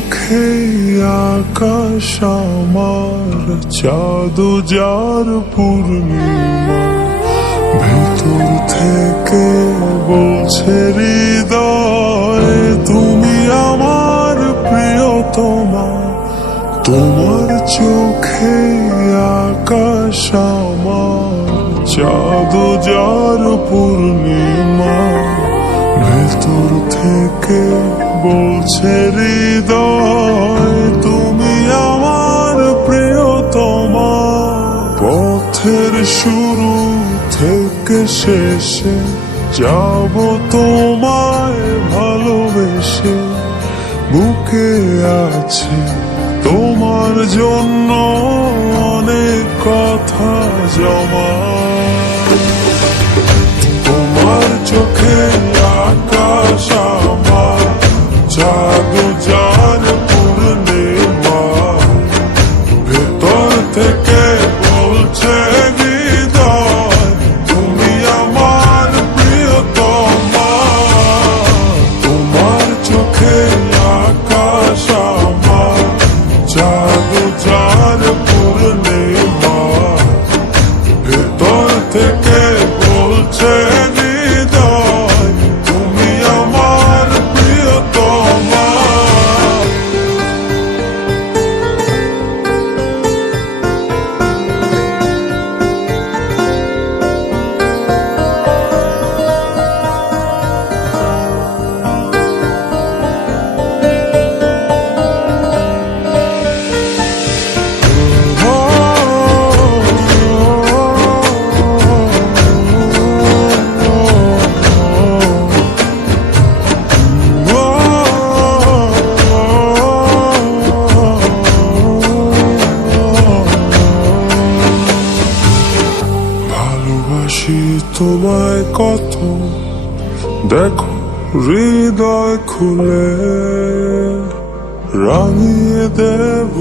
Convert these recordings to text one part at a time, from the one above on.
চোখে আকাশ আমার, চাঁদ যার পূর্ণিমা, ভেতর থেকে বলছে হৃদয় তুমি আমার প্রিয়তমা। তোমার চোখে আকাশ আমার, চাঁদ যার পূর্ণিমা, ভেতর থেকে বলছে হৃদয় তুমি আমার প্রিয়তমা। পথের শুরু থেকে শেষে যাব তোমায় ভালোবেসে, বুকে আছে তোমার জন্য অনেক কথা জমা। তোমার চোখে আকাশ আমার, চাঁদ যার পূর্ণিমা, ভেতর থেকে বলছে হৃদয় তুমি আমার প্রিয়তমা। তোমার চোখে আকাশ আমার, চাঁদ যার পূর্ণিমা, ভেতর থেকে বলছে হৃদয় তুমি আমার প্রিয়তমা। ভালোবাসি তোমায় কত, দেখো হৃদয় খুলে, রাঙিয়ে দেব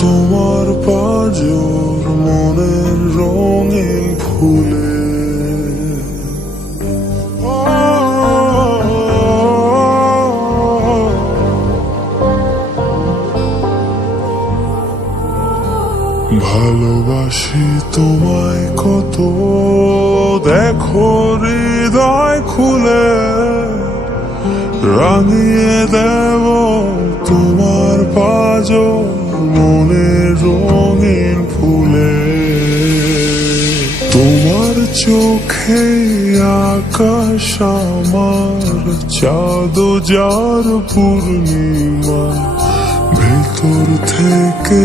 তোমার পাঁজর মনের রঙিন ফুলে। ভালোবাসি তোমায় কত, দেখো হৃদয় খুলে, রাঙিয়ে দেব তোমার পাঁজর মনের রঙিন ফুলে। তোমার চোখে আকাশ আমার, চাঁদ যার পূর্ণিমা, ভেতর থেকে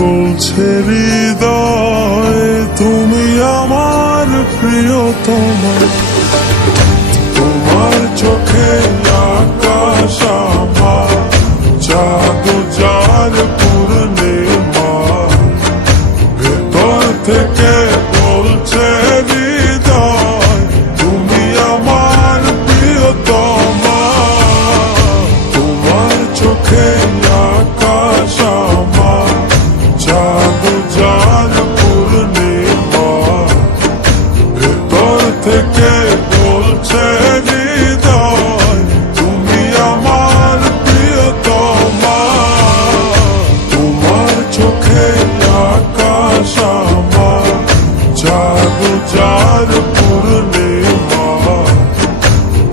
বলছে হৃদয় তুমি আমার প্রিয়তমা। তোমার চোখে আকাশ আমার, চাঁদ যার পূর্ণিমা, ভেতর থেকে বলছে হৃদয় তুমি আমার প্রিয়তমা। তোমার চোখে আকাশ আমার, চাঁদ যার পূর্ণিমা, ভেতর থেকে বলছে হৃদয় তুমি আমার প্রিয়তমা। তোমার চোখে আকাশ আমার, চাঁদ যার পূর্ণিমা,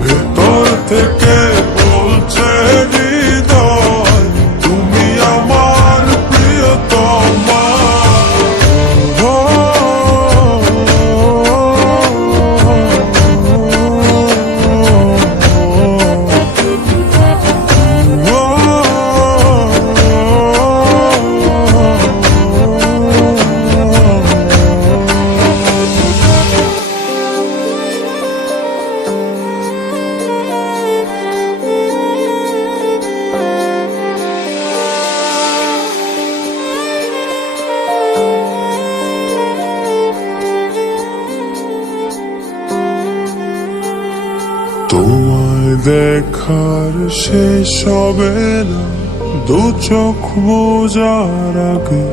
ভেতর থেকে বলছে হৃদয় তুমি আমার প্রিয়তমা। তোমায় দেখার শেষ হবে না দু চোখ বোঝার আগে,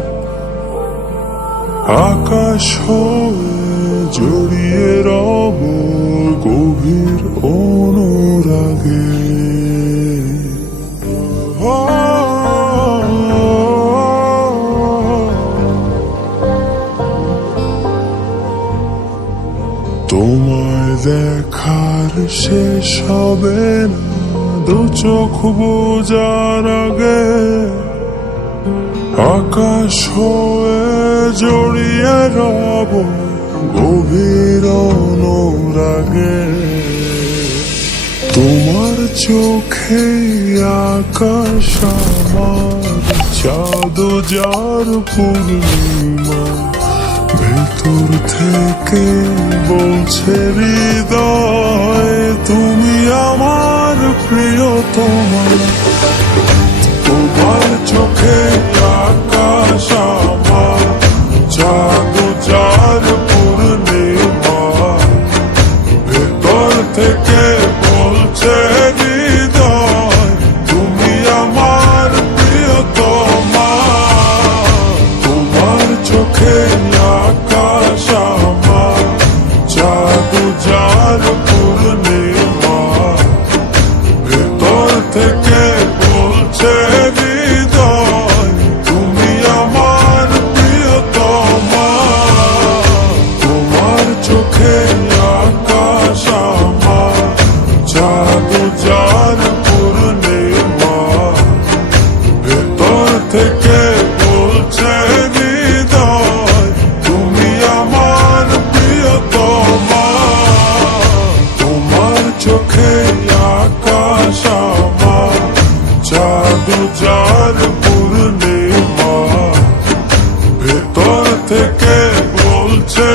আকাশ হয়ে জড়িয়ে রব গভীর অনুরাগে। তোমায় দেখার শেষ হবে না দু চোখ বোঝার আগে, আকাশ হয়ে জড়িয়ে রব গভীর অনুরাগে। তোমার চোখে আকাশ আমার চাঁদ যার পূর্ণিমা, ভেতর থেকে বলছে হৃদয় তুমি আমার প্রিয়তমা। তোমার চোখে আকাশ আমার চাঁদ যার পূর্ণিমা, ভেতর থেকে বলছে হৃদয় তুমি আমার প্রিয়তমা। তোমার চোখে আকাশ আমার চাঁদ যার পূর্ণিমা, ভেতর থেকে বলছে হৃদয় তুমি আমার প্রিয়তমা। তোমার চোখে আকাশ আমার চাঁদ যার পূর্ণিমা, ভেতর থেকে বলছে হৃদয় তুমি আমার প্রিয়তমা। তোমার চোখে আকাশ আমার চাঁদ যার পূর্ণিমা, ভেতর থেকে বলছে